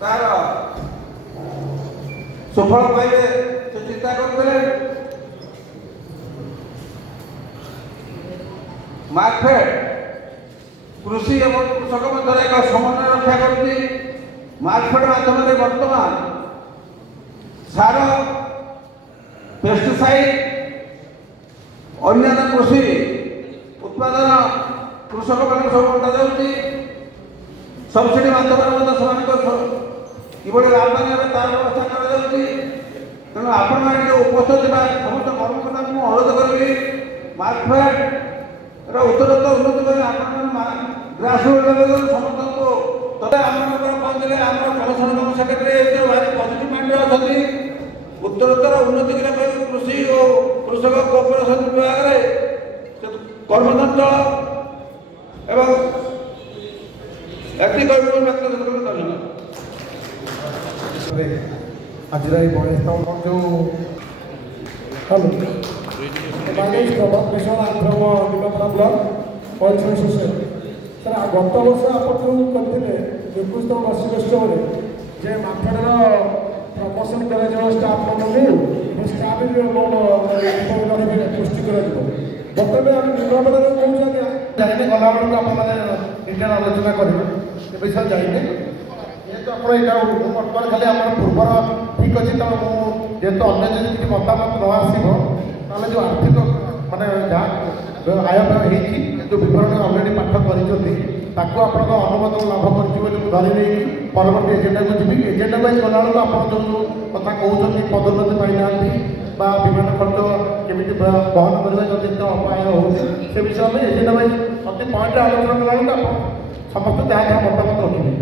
ତାର ସୁଫଳ ପାଇବେ ସେ ଚିନ୍ତା କରୁଥିଲେ। ମାର୍କଫେଡ୍ କୃଷି ଏବଂ କୃଷକ ମଧ୍ୟରେ ଏକ ସମନ୍ୱୟ ରକ୍ଷା କରୁଛି। ମାର୍କଫେଡ୍ ମାଧ୍ୟମରେ ବର୍ତ୍ତମାନ ସାର, ପେଷ୍ଟିସାଇଡ୍, ଅନ୍ୟାନ୍ୟ କୃଷି ଉତ୍ପାଦନ କୃଷକମାନଙ୍କୁ ସବୁ ବଣ୍ଟାଯାଉଛି। ସବସିଡି ମାଧ୍ୟମରେ ମଧ୍ୟ ସେମାନଙ୍କ କିଭଳି ଲାଭବାନ ହେବେ ତାର ବ୍ୟବସ୍ଥା କରାଯାଉଛି। ତେଣୁ ଆପଣମାନେ ଯେଉଁ ଉପସ୍ଥିତ ଥିବା ସମସ୍ତ କର୍ମକର୍ତ୍ତାଙ୍କୁ ମୁଁ ଅନୁରୋଧ କରିବି, ମାର୍କଫେଡ୍ର ଉତ୍ତରୋତ୍ତର ଉନ୍ନତି କରି ଆପଣମାନେ ଗ୍ରାସରୁଟ୍ ଲେଭେଲରୁ ସମସ୍ତଙ୍କୁ ଆମମାନଙ୍କର କହିଲେ ଆମର କମିଶନର ସେକ୍ରେଟାରୀ ଭାରି ପଜିଟିଭ୍ ମାଇଣ୍ଡରେ ଅଛନ୍ତି। ଉତ୍ତରୋତ୍ତର ଉନ୍ନତି କରିବା ପାଇଁ କୃଷି ଓ କୃଷକ କୋଅପରେସନ୍ ବିଭାଗରେ କର୍ମଦକ୍ଷତା ଏବଂ ଆଜିର ଏହି ବଣସ୍ଥାନ ଯେଉଁ ପ୍ରଭାତ ମିଶନ ଆଶ୍ରମ ନିଲପଡ଼ା ବ୍ଲକ ପଇଁଚାଳିଶ ସୋସାଇଟି ସାର୍ ଗତ ବର୍ଷ ଆପଣ ଯେଉଁ କରିଥିଲେ 21ତମ ବାର୍ଷିକୋତ୍ସବରେ ଯେ ମାର୍କଫେଡ୍ର ପ୍ରମୋସନ୍ କରାଯିବ ଷ୍ଟାଫ୍ମାନଙ୍କୁ ଷ୍ଟାଫ୍ ପୁଷ୍ଟି କରାଯିବ। ବର୍ତ୍ତମାନ ଆମେ ନିଲପଡ଼ାରେ କହୁଛୁ ଆଜ୍ଞା ଯାଇନେ ଗଲାବେଳକୁ ଆପଣମାନେ ଡିଟେଲ୍ ଆଲୋଚନା କରିବେ ଏ ବିଷୟରେ ଯାଇନେ। ଯେହେତୁ ଆପଣ ଏଇଟା ବର୍ତ୍ତମାନ ଖାଲି ଆମର ପୂର୍ବର ଠିକ୍ ଅଛି, ତେଣୁ ମୁଁ ଯେହେତୁ ଅନ୍ୟ ଯଦି କିଛି ମତାମତ ନ ଆସିବ ତାହେଲେ ଯେଉଁ ଆର୍ଥିକ ମାନେ ଯାହା ଆୟୋଗ ହେଇଛି ଯେଉଁ ବିବରଣୀ ଅଲରେଡ଼ି ପାଠ କରିଛନ୍ତି ତାକୁ ଆପଣଙ୍କ ଅନୁମୋଦନ ଲାଭ କରିଛି ବୋଲି ମୁଁ ଧରି ନେଇକି ପରବର୍ତ୍ତୀ ଏଜେଣ୍ଡାକୁ ଯିବି। ଏଜେଣ୍ଡା ପାଇଁ ଗଲାବେଳକୁ ଆପଣ ଯେଉଁ କଥା କହୁଛନ୍ତି ପଦୋନ୍ନତି ପାଇନାହାନ୍ତି বা ବିମାନ ଖର୍ଚ୍ଚ କେମିତି ବହନ କରିବା ଯଦି ଏତେ ଅପାୟ ହେଉଛି ସେ ବିଷୟ ଆମେ ଏଜେଣ୍ଡା ପାଇଁ ପ୍ରତି ପଏଣ୍ଟରେ ଆଲୋଚନା କଲାବେଳକୁ ଆପଣ ସମସ୍ତେ ଯାହା ଯାହା ମତାମତ ରଖିବେ।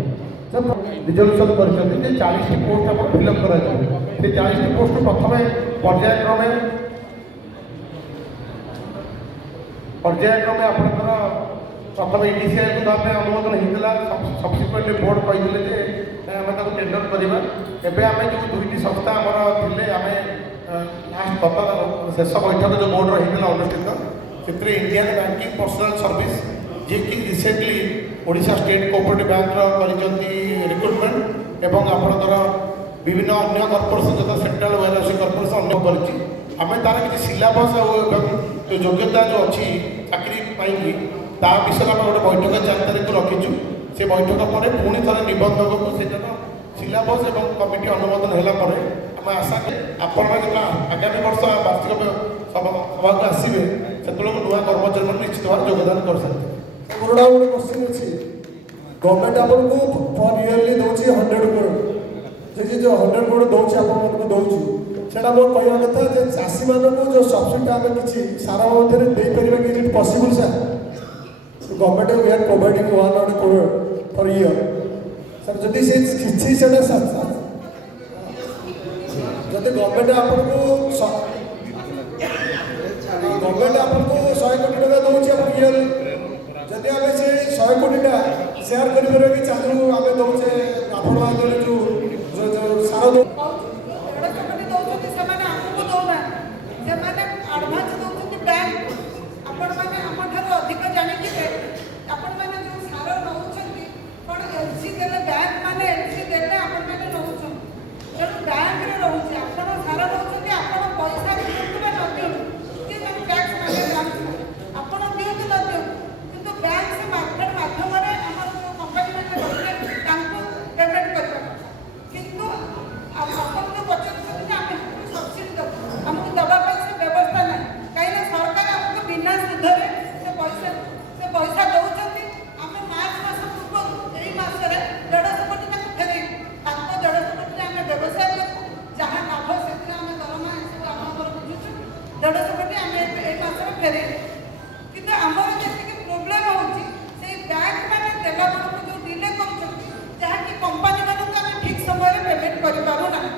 ରିଜଲ୍ୟୁସନ୍ କରିଛନ୍ତି ଯେ 40ଟି ପୋଷ୍ଟ ଆପଣ ଫିଲ୍ଅପ୍ କରାଯିବ। ସେ 40ଟି ପୋଷ୍ଟ ପ୍ରଥମେ ପର୍ଯ୍ୟାୟକ୍ରମେ ଆପଣଙ୍କର ପ୍ରଥମେ ଇନିସିଆଲକୁ ଦେବା ପାଇଁ ଅନୁମୋଦନ ହେଇଥିଲା। ସବସିକ୍ୱେଣ୍ଟଲି ବୋର୍ଡ଼ କହିଥିଲେ ଯେ ଆମେ ତାକୁ ଟେଣ୍ଡର କରିବା। ଏବେ ଆମେ ଯେଉଁ 2ଟି ସଂସ୍ଥା ଆମର ଥିଲେ ଆମେ ଲାଷ୍ଟ ଶେଷ ବୈଠକ ଯେଉଁ ବୋର୍ଡ଼ର ହେଇଥିଲା ଅନୁଷ୍ଠିତ ସେଥିରେ ଇଣ୍ଡିଆନ୍ ବ୍ୟାଙ୍କିଂ ପର୍ସନାଲ ସର୍ଭିସ୍ ଯିଏକି ରିସେଣ୍ଟଲି ଓଡ଼ିଶା ଷ୍ଟେଟ୍ କୋଅପରେଟିଭ୍ ବ୍ୟାଙ୍କର କରିଛନ୍ତି ରିକ୍ରୁଟମେଣ୍ଟ ଏବଂ ଆପଣଙ୍କର ବିଭିନ୍ନ ଅନ୍ୟ କର୍ପୋରେସନ୍ ଯଥା ସେଣ୍ଟ୍ରାଲ ୱେର୍ ହାଉସିଂ କର୍ପୋରେସନ୍ ଅନ୍ୟ କରିଛି। ଆମେ ତା'ର କିଛି ସିଲାବସ୍ ଆଉ ଏବଂ ଯୋଗ୍ୟତା ଯେଉଁ ଅଛି ଚାକିରି ପାଇଁକି ତା ବିଷୟରେ ଆମେ ଗୋଟେ ବୈଠକ 4 ତାରିଖକୁ ରଖିଛୁ। ସେ ବୈଠକ ପରେ ପୁଣି ଥରେ ନିବନ୍ଧକକୁ ସେଇଟାର ସିଲାବସ୍ ଏବଂ କମିଟି ଅନୁମୋଦନ ହେଲା ପରେ ଆମେ ଆଶା ଆପଣମାନେ ଯେତେବେଳେ ଆଗାମୀ ବର୍ଷ ବାର୍ଷିକ ସଭାକୁ ଆସିବେ ସେତେବେଳକୁ ନୂଆ କର୍ମଚାରୀମାନେ ନିଶ୍ଚିତ ଭାବରେ ଯୋଗଦାନ କରିସାରିଥିବେ। ମୋର ଗୋଟେ କ୍ୱେଶ୍ଚିନ୍ ଅଛି, ଗଭର୍ଣ୍ଣମେଣ୍ଟ ଆପଣଙ୍କୁ ପର୍ ଇୟର୍ଲି ଦେଉଛି 100 crore, ଯେ ଯେଉଁ 100 crore ଦେଉଛି ଆପଣମାନଙ୍କୁ ଦେଉଛି ସେଇଟା ମୋର କହିବା କଥା ଯେ ଚାଷୀମାନଙ୍କୁ ଯେଉଁ ସବସିଡ଼ିଟା ଆମେ କିଛି ସାରା ମଧ୍ୟରେ ଦେଇପାରିବା କି it possible sir? Government we are providing 100 crore for year sir. ଯଦି ସେ କିଛି ସେଇଟା ଯଦି ଗଭର୍ଣ୍ଣମେଣ୍ଟ ଆପଣଙ୍କୁ 100 କୋଟି ଟଙ୍କା ଦେଉଛି ଆପଣ ଇୟର୍ଲି, ଯଦି ଆମେ ସେ 100 କୋଟିଟା ସେୟାର କରିପାରିବା କି ଚାଷରୁ ଆମେ ଦେଉଛେ ଆପଣ ଆଗରେ ଯେଉଁ ସାର ସେମାନେ ଆମକୁ ଦେଉନାହାନ୍ତି, ସେମାନେ ଆଡ଼ଭାନ୍ସ ଦେଉଛନ୍ତି ବ୍ୟାଙ୍କ। ଆପଣମାନେ ଆମଠାରୁ ଅଧିକ ଜାଣିଥିବେ, ଆପଣମାନେ ଯେଉଁ ସାର ନେଉଛନ୍ତି କ'ଣ ଏଲ୍ସି ଦେଲେ ବ୍ୟାଙ୍କ ମାନେ ଏଲ୍ସି ଦେଲେ ଆପଣମାନେ ନେଉଛନ୍ତି, ତେଣୁ ବ୍ୟାଙ୍କରେ ରହୁଛି ଆପଣ ସାର ନେଉଛନ୍ତି ଆପଣ ପଇସା ଦିଅନ୍ତୁ ବା ନ ଦିଅନ୍ତୁ କି ମାନେ ଟ୍ୟାକ୍ସ ମାନେ ଆପଣ ଦିଅନ୍ତୁ ନ ଦିଅନ୍ତୁ, କିନ୍ତୁ ବ୍ୟାଙ୍କ ସେ ମାର୍କେଟ ମାଧ୍ୟମରେ ଆମର ଯେଉଁ କମ୍ପାନୀ ମାନେ ରହିଲେ ତାଙ୍କୁ ପେମେଣ୍ଟ କରିବା କଥା। କିନ୍ତୁ ଆପଣ ଯେଉଁ ପଚାରୁଛନ୍ତି ଯେ ଆମେ ସବସିଡ଼ି ଦେବୁ, ଆମକୁ ଦେବା ପାଇଁ ସେ ବ୍ୟବସ୍ଥା ନାହିଁ। କାହିଁକିନା ସରକାର ଆମକୁ ବିନା ସୁଧରେ ସେ ପଇସା ଦେଉଛନ୍ତି। ଆମେ ମାର୍ଚ୍ଚ ମାସ ପୂର୍ବରୁ ଏଇ ମାସରେ 150 କୋଟି ତାକୁ ଫେରେଇବୁ। ତାଙ୍କ 150 କୋଟିରେ ଆମେ ବ୍ୟବସାୟ କରୁ, ଯାହା ଲାଭ ସେଥିରେ ଆମେ ଦରମା ଏସବୁ ଆମର ବୁଝୁଛୁ। 150 କୋଟି ଆମେ ଏଇ ମାସରେ ଫେରେଇବୁ। କିନ୍ତୁ ଆମର ଯେତିକି ପ୍ରୋବ୍ଲେମ୍ ହେଉଛି ସେଇ ବ୍ୟାଙ୍କ ମାନେ ଦେଲା ବେଳକୁ ଯେଉଁ ଡିଲେ କରୁଛନ୍ତି, ଯାହାକି କମ୍ପାନୀ ମାନଙ୍କୁ ଆମେ ଠିକ୍ ସମୟରେ ପେମେଣ୍ଟ କରିପାରୁନାହିଁ।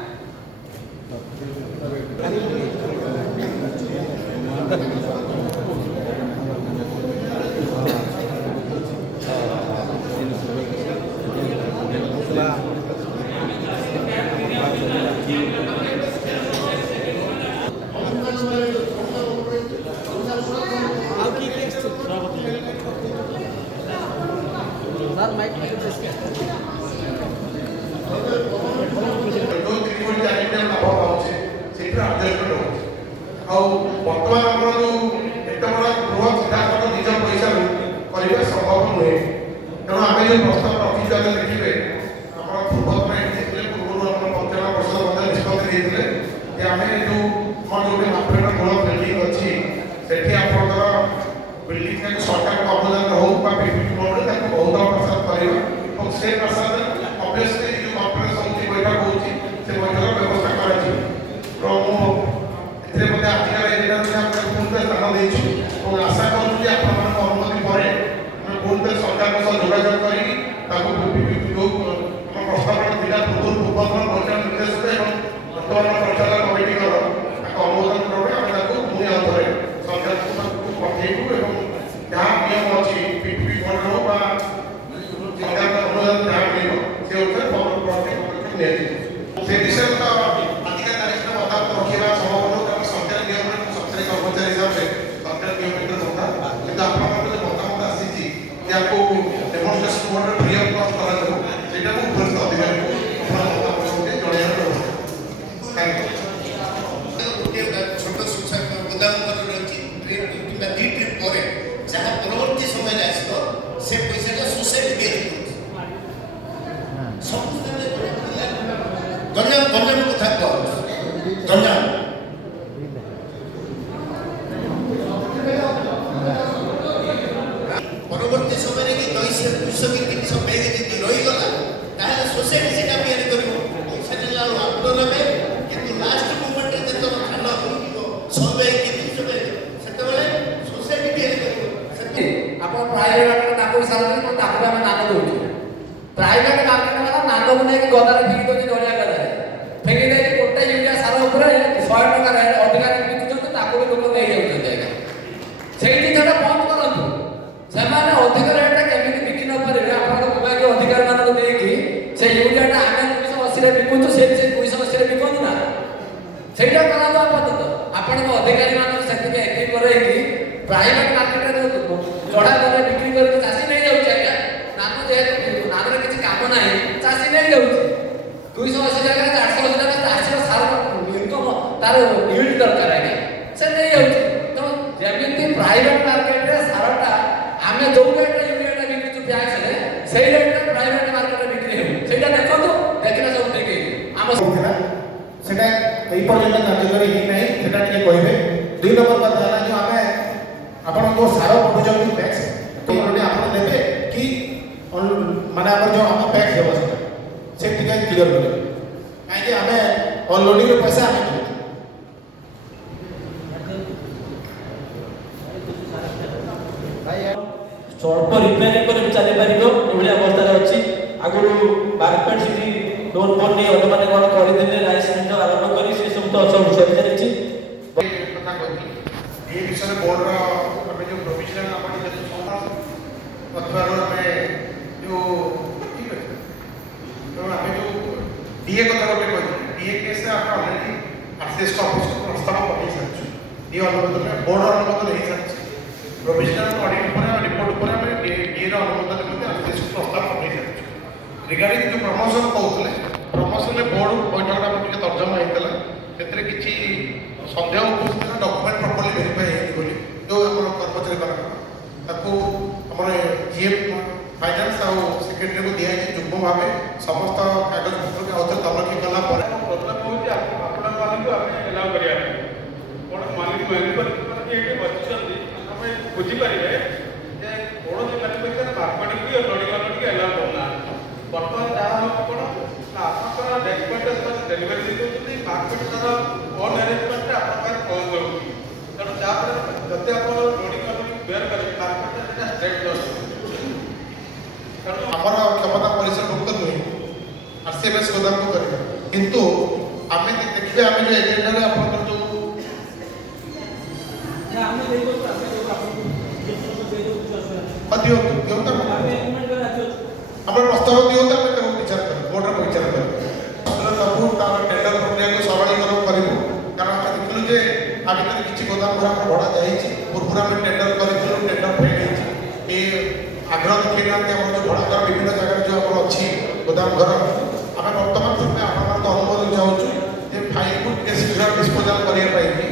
जो 3 कोटी 4 कोटी लाभ पाउँछे सेटा आडजस्टमेंट होଉଛି ଆଉ ବର୍ତ୍ତମାନ ଆମର जो ଏତେ ବଡ଼ ଗୃହ ସିଧାସଳଖ ନିଜ ପଇସାରୁ କରିବା ସମ୍ଭବ ନୁହେଁ। ତେଣୁ ଆମେ ଯେଉଁ ପ୍ରସ୍ତାବ ରଖିଛୁ ଆମେ ଦେଖିବେ ଆମର ପୂର୍ବତନ ଏଠି ପୂର୍ବରୁ ଆମର 55 ବର୍ଷ ମଧ୍ୟ ନିଷ୍ପତ୍ତି ଦେଇଥିଲେ ଯେ ଆମେ ଯେଉଁ ଆମର ଯୋଉଠି ମାର୍କେଟ ମୂଳ ବିଲ୍ଡିଂ ଅଛି ସେଠି ଆପଣଙ୍କର ବିଲ୍ଡିଂ ସରକାରଙ୍କ ଅନୁଦାନ ହଉ ବା ପିପିପି ମୋଡ଼ରେ ତାକୁ ବହୁତ ପ୍ରସାଦ କରିବା ଏବଂ ସେ ପ୍ରସାଦ ଅବଭିୟସଲି ଯେଉଁ କନଫରେନ୍ସ ହେଉଛି ବୈଠକ ହେଉଛି ସେ ବୈଠକ ବ୍ୟବସ୍ଥା କରାଯିବ। ମୁଁ ଏଥିରେ ମଧ୍ୟ ଆଜିକାର ଏରିଆରେ ଆମେ ପୁଣିଥରେ ସ୍ଥାନ ଦେଇଛୁ ଏବଂ ଆଶା କରୁଛୁ ଯେ ଆପଣମାନଙ୍କ ଅନୁମତି ପରେ ଆମେ ପୁଣିଥରେ ସରକାରଙ୍କ ସହ ଯୋଗାଯୋଗ କରିକି ତାକୁ ଯେଉଁ ଆମ ପ୍ରସ୍ତାବନା ଥିଲା ପୂର୍ବରୁ ପୂର୍ବତନ ପରିଚାଳନା ନିର୍ଦ୍ଦେଶକ ଏବଂ ବର୍ତ୍ତମାନ ପରିଚାଳନା କମିଟିଙ୍କର ତାଙ୍କ ଅନୁମୋଦନ କ୍ରମେ ଆମେ ତାକୁ ପୁଣି ଆଉ ଥରେ ସରକାରଙ୍କୁ ପଠାଇବୁ ଏବଂ ଯାହା ନିୟମ ଅଛି ପିପିପି ଫଣ୍ଡ ହଉ ବା ସରକାରଙ୍କ ଅନୁଦାନ ଯାହା ମିଳିବ ସେ ଅନୁସାରେ ପଦକ୍ଷେପ ନିଆଯିବ। ସେ ବିଷୟରେ ତ ଆଜିକା ତାରିଖରେ ମତାମତ ରଖିବା ସମ୍ଭବ ନୁହେଁ କାରଣ ସରକାରୀ ନିୟମରେ ସରକାରୀ କର୍ମଚାରୀ ହିସାବରେ ସରକାରୀ ନିୟମ ଭିତରେ କଥା କିନ୍ତୁ ଆପଣଙ୍କର ଯେଉଁ ମତାମତ ଆସିଛି ଯେ ଆକୁ ଡେମନଷ୍ଟ୍ରେସନ ମୋଡ଼ରେ ଫ୍ରି ଅଫ୍ କଷ୍ଟ କରାଯିବ ସେଇଟାକୁ ଉପରିସ୍ଥ ଅଧିକାରୀଙ୍କୁ ଆପଣ ମତାମତ ଗୋଟେ ଜଣାଇବାର ବ୍ୟବସ୍ଥା। ଗୋଟିଏ ଛୋଟ ଶିକ୍ଷା ଗୋଦାମ ରହିଛି କିମ୍ବା 2 ଟ୍ରିପ୍ ପରେ ଯାହା ପରବର୍ତ୍ତୀ ସମୟରେ ଆସିବ ସେ ପଇସାଟା ସୋସାଇଟି ତିଆରି କରୁଛି ସବୁ ସ୍ଥାନରେ ଗଞ୍ଜାମ କଥା କହୁଛି ଗଞ୍ଜାମ ପରବର୍ତ୍ତୀ ସମୟରେ କି 200 କି 300 ବେଗ ଯଦି ରହିଗଲା ତାହେଲେ ସୋସାଇଟି ସେଟା ତିଆରି କରିବ ପଇସା ନେଲା ଆପଣ ନେବେ କିନ୍ତୁ ଲାଷ୍ଟ ମୋମେଣ୍ଟରେ ଯେତେବେଳେ ଧାନ ହେଇଯିବ 100 ବେଗ କି 300 ବେଗ ସେତେବେଳେ ସୋସାଇଟି ତିଆରି କରିବ। ଆପଣ ପ୍ରାଇଭେଟ ମାର୍କେଟ ତାକୁ ହିସାବ କରି ତାକୁ ଆମେ ନାମ ଦେଉଛୁ। ପ୍ରାଇଭେଟ ମାର୍କେଟ ମାନେ ନାମକୁ ନେଇକି ଗଦାରେ ଫିଙ୍ଗି ଦେଉଛି ଦଳିଆ ଗଦାରେ ଫିଙ୍ଗି ଦେଇକି ଗୋଟେ ୟୁରିଆ ସାର ଉପରେ 100 ଟଙ୍କା ରେଟ୍ ଅଧିକା ବିକୁଛନ୍ତି ତାକୁ ବି ଲୋକ ନେଇଯାଉଛନ୍ତି ଆଜ୍ଞା। ସେଇ ଜିନିଷଟା ବନ୍ଦ କରନ୍ତୁ। ସେମାନେ ଅଧିକ ରେଟ୍ରେ କେମିତି ବିକି ନ ପାରିବେ ଆପଣଙ୍କ ବିଭାଗୀୟ ଅଧିକାରୀମାନଙ୍କୁ ଦେଇକି ସେ ୟୁରିଆଟା ଆମେ 280ରେ ବିକୁଛୁ ସେ 280ରେ ବିକନ୍ତୁ ନା ସେଇଟା କରନ୍ତୁ ଆପାତତଃ। ଆପଣଙ୍କ ଅଧିକାରୀମାନଙ୍କୁ ସେତିକି ଏଗ୍ରି କରେଇକି ପ୍ରାଇଭେଟ ମାର୍କେଟରେ ଚଢ଼ା ଦରରେ ବିକ୍ରି କରିକି ଚାଷୀ ନେଇଯାଉଛି ଆଜ୍ଞା। ନାମ ଯେହେତୁ ନାମରେ କିଛି କାମ ନାହିଁ ଚାଷୀ ନେଇଯାଉଛି 280 ଜାଗାରେ 480 ଜାଗାରେ ଚାଷୀର ସାର ଇନକମ୍ ତାର ୟୁନିଟ୍ ଦରକାର ଆଜ୍ଞା ସେ ନେଇଯାଉଛି। ତେଣୁ ଯେମିତି ପ୍ରାଇଭେଟ ମାର୍କେଟରେ ସାରଟା ଆମେ ଯୋଉ ରେଟ୍ରେ ୟୁରିଆଟା ବିକୁଛୁ ବ୍ୟାଙ୍କରେ ସେଇ ରେଟ୍ରେ ପ୍ରାଇଭେଟ ମାର୍କେଟରେ ବିକ୍ରି ହେବ ସେଇଟା ଦେଖନ୍ତୁ ଦେଖିଲେ ସବୁ ଠିକ୍ ହେଇଯିବ। ଆମ সেটা এই পর্যন্ত কার্যকরী হই সেটা টিকে কইবে। 2 নম্বর কথা হলা যে আমি আপন जो सारो पढुचंती टैक्स तो ओने आपन देबे कि माने हमर जो हम टैक्स देबो से टिके क्लियर करे काहे कि हमें ऑनलोडिंग रे पैसा हमें देबो स्वल्प रिपेयरिंग कर चली पार एभली अवस्था अच्छी आगु मार्केट सिटी लोन फोन नहीं अन्य मैंने कौन करदे लाइसेंस आरंभ कर सब तो सब चलती ये विषय बोर्ड आम जो प्रोविजन आम अथवा आम जो ठीक अच्छे तो आम जो डीए कथा गोटे कहते डीए केस आप अलरेडी आरसीएस ऑफिस को प्रस्ताव पठाई सारी डीए अनुमोदन बोर्ड अनुमोदन हो सारी प्रोविजनल ऑडिट पर रिपोर्ट पर आम डीए अनुमोदन करते आरसीएस को प्रस्ताव पठाई सारी रिगार्डिंग जो प्रमोशन कहते प्रमोशन बोर्ड बैठक टे तर्जमा होता से किसी सन्देह उपस्थित डॉक्यूमेंट प्रॉपर्ली वेरीफाई होगी जो आम कर्मचारी आम जीएम फाइनान्स आउ सेक्रेटरी को दिखाई जुग्म भाव समस्त कागज पत्र के आउे तलाखी कला प्रश्न हूँ एलाउ करा कौन मालिक बुझीपारे कौन मैनुफैक्चर मार्केटिंग की लोडिंग अनलोडिंग एलाउ करना बर्तमान जहाँ हो कौन आपंकर नेक्सट डेलीवरी दे दूसरी मार्केट तार ओन अरेंजमेंट आप पहुँच जाऊँगी तेणु जहाँपर जब आप लोडिंग अनलोडिंग बेयर करेंगे मार्केट स्ट्रेट लॉस आमर क्षमता परिसरभुक्त नुहे आरसीएमएस गोदाम को करें किंतु आम देखिए आम जो एजेंडा आप जो प्रस्ताव दिवत आम विचार कर बोर्ड विचार कर सब टेंडर प्रक्रिया को सरलीकरण करूँ कारण आम देखिलु जे आ भर किसी गोदाम घर भड़ा जाइए पूर्व आम टेंडर करूँ टेंडर फेल ये आग्रह देखी ना जो भड़ाघर विभिन्न जगह जो आम अच्छी गोदाम घर ଆମେ ବର୍ତ୍ତମାନ ସମୟ ଆପଣମାନଙ୍କ ଅନୁମୋଦନ ଚାହୁଁଛୁ ଯେ ଫାଇଲକୁ ଟିକେ ଶୀଘ୍ର ଡିସ୍ପୋଜାଲ କରିବା ପାଇଁ